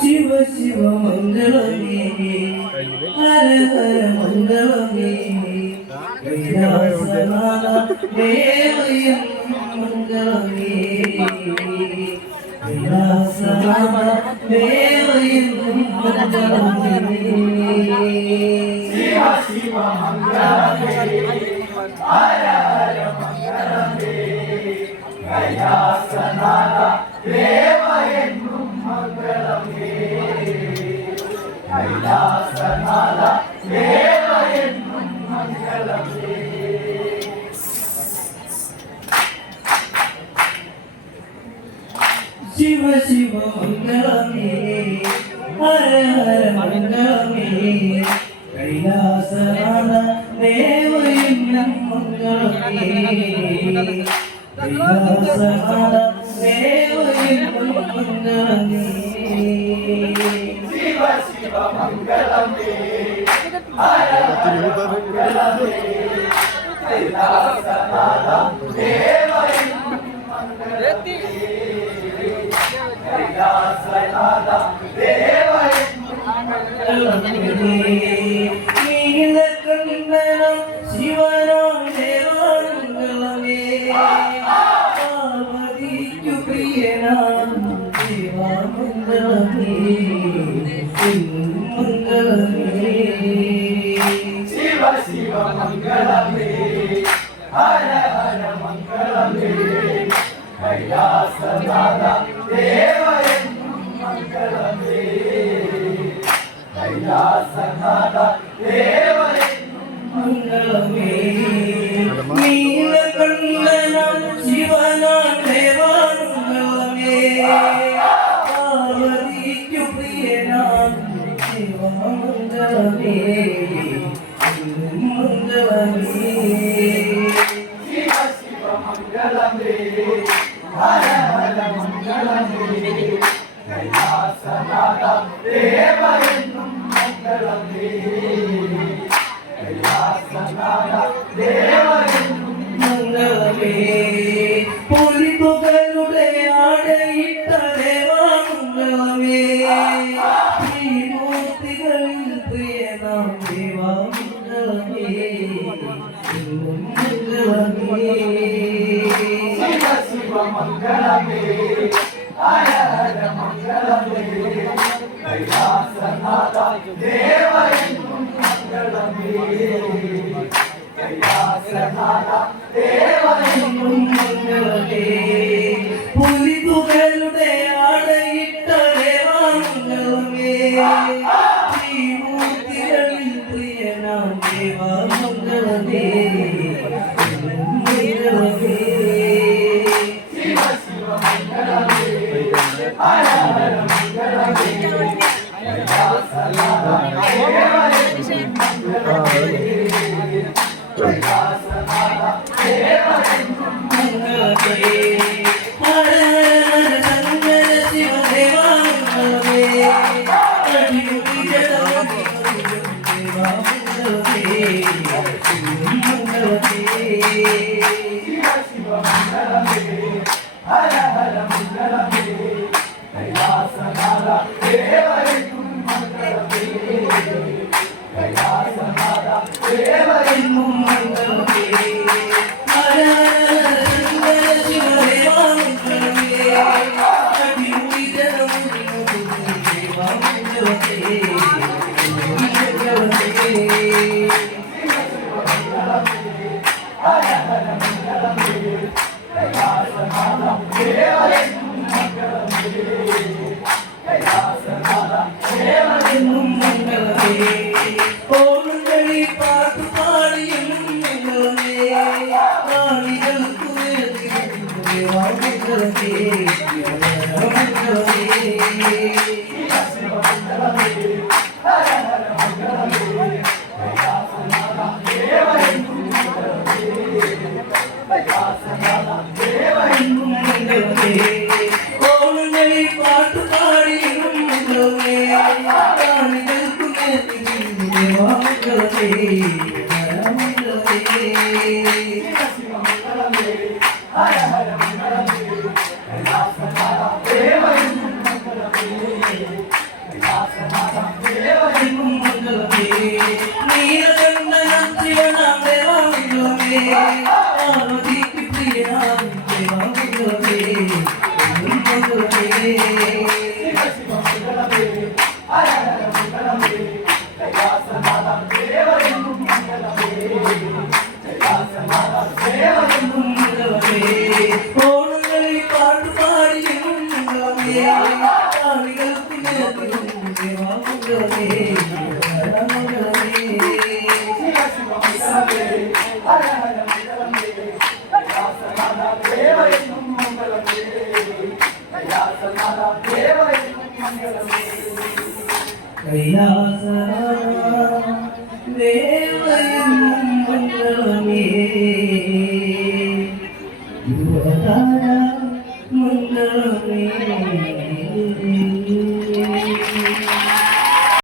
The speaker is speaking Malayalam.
ಶಿವ ಶಿವ ಮಂಗಳಮೇ ಹರ ಹರ ಮಂಗಳಮೇ ಕೈಲಾಸನಾದ ದೇವಯಂ ಮಂಗಳಮೇ ಕೈಲಾಸನಾದ ದೇವಯಂ ಮಂಗಳಮೇ ಶಿವ ಶಿವ ಮಂಗಳಮೇ ಹರ ಹರ ಮಂಗಳಮೇ ಕೈಲಾಸನಾದ ದೇವಯಂ ಮಂಗಳಮೇ ಕೈಲಾಸನಾದ ದೇವಯಂ ಮಂಗಳಮೇ ಶಿವ ಶಿವ ಮಂಗಳಮೇ ಹರ ಹರ ಮಂಗಳಮೇ ಕೈಲಾಸನಾದ ದೇವಯಂ ಮಂಗಳಮೇ ಕೈಲಾಸನಾದ ದೇವಯಂ ಮಂಗಳಮೇ ಶಿವ ಶಿವ ಮಂಗಳಮೇ ಹರ ಹರ ಮಂಗಳಮೇ ಕೈಲಾಸನಾದ ದೇವಯಂ ಮಂಗಳಮೇ ಕೈಲಾಸನಾದ ದೇವಯಂ ಮಂಗಳಮೇ ನೀಲಕಂಠನ ಶಿವನ ದೇವಾಂಗಲಮೇ ಪಾರ್ವತಿಯು ಪ್ರಿಯನ ದೇವಾಮಂಗಲಮೇ ಮಂಗಲಮೇ ಶಿವ ಶಿವ ಮಂಗಳಮೇ ಹರ ಹರ ಮಂಗಳಮೇ ಕೈಲಾಸನಾದ ದೇವಯಂ ಮಂಗಳಮೇ ಕೈಲಾಸನಾದ ದೇವಯಂ ಮಂಗಳಮೇ ನೀಲಕಂಠನ ಶಿವನ ದೇವಾಂಗಲಮೇ ಪಾರ್ವತಿಯು ಪ್ರಿಯನ ದೇವಾಮಂಗಲಮೇ ಮಂಗಳಮೇ ಶಿವ ಶಿವ ಮಂಗಳಮೇ ಹರ ಹರ ಮಂಗಳಮೇ ಕೈಲಾಸನಾದ ದೇವಯಂ ಮಂಗಳಮೇ ಕೈಲಾಸನಾದ ದೇವಯಂ ಮಂಗಳಮೇ ಪುಲಿತುകളുടെ ആടയിട്ട ദേവാമംഗളമേ ശ്രീമൂർത്തികളിൽ പ്രിയനാം ദേവാമംഗളമേ മംഗളമേ ശിവ ശിവ മംഗളമേ ഹര ഹര മംഗളമേ കൈലാസനാദ ദേവയം മംഗളമേ കൈലാസനാദ ദേവയം മംഗളമേ പുലിതുകളുടെ ആടയിട്ട ദേവാമംഗളമേ ശ്രീമൂർത്തികളിൽ പ്രിയനാം ദേവാമംഗളമേ മംഗളമേ ശിവ ശിവ മംഗളമേ ഹര ഹര മംഗളമേ കൈലാസനാദ ദേവയം മംഗളമേ കൈലാസനാദ ദേവയം മംഗളമേ ഹര ഹര ശങ്കര ശിവ ദേവാമംഗളമേ അടിമുടി ജലമതി ദേവാമംഗളമേ മംഗളമേ ശിവ ശിവ മംഗളമേ ഹര ഹര മംഗളമേ കൈലാസനാദ ദേവയം മംഗളമേ കൈലാസനാദ ദേവയം മംഗളമേ ഹര ഹര ശങ്കര ശിവ ദേവാമംഗളമേ അടിമുടി ജലമുടി ദേവാമംഗളമേ മംഗളമേ ഹര ഹര മംഗളമേ കൈലാസനാദ ദേവയം മംഗളമേ കൈലാസനാദ ദേവയം മംഗളമേ കോണുകളി പാട്ടു പാടിയും മംഗളമേ കാണികൾക്കു ദേവാമംഗളമേ മംഗളമേ ശിവ മംഗളമേ ഹര ഹര മംഗളമേ കൈലാസനാദ ദേവയം മംഗളമേ കൈലാസനാദ ദേവയം മംഗളമേ കോണുകളി പാട്ടു പാടിയും മംഗളമേ കാണികൾക്കു ദേവാമംഗളമേ മംഗളമേ ശിവ മംഗളമേ ഹര ഹര മംഗളമേ मंगलमे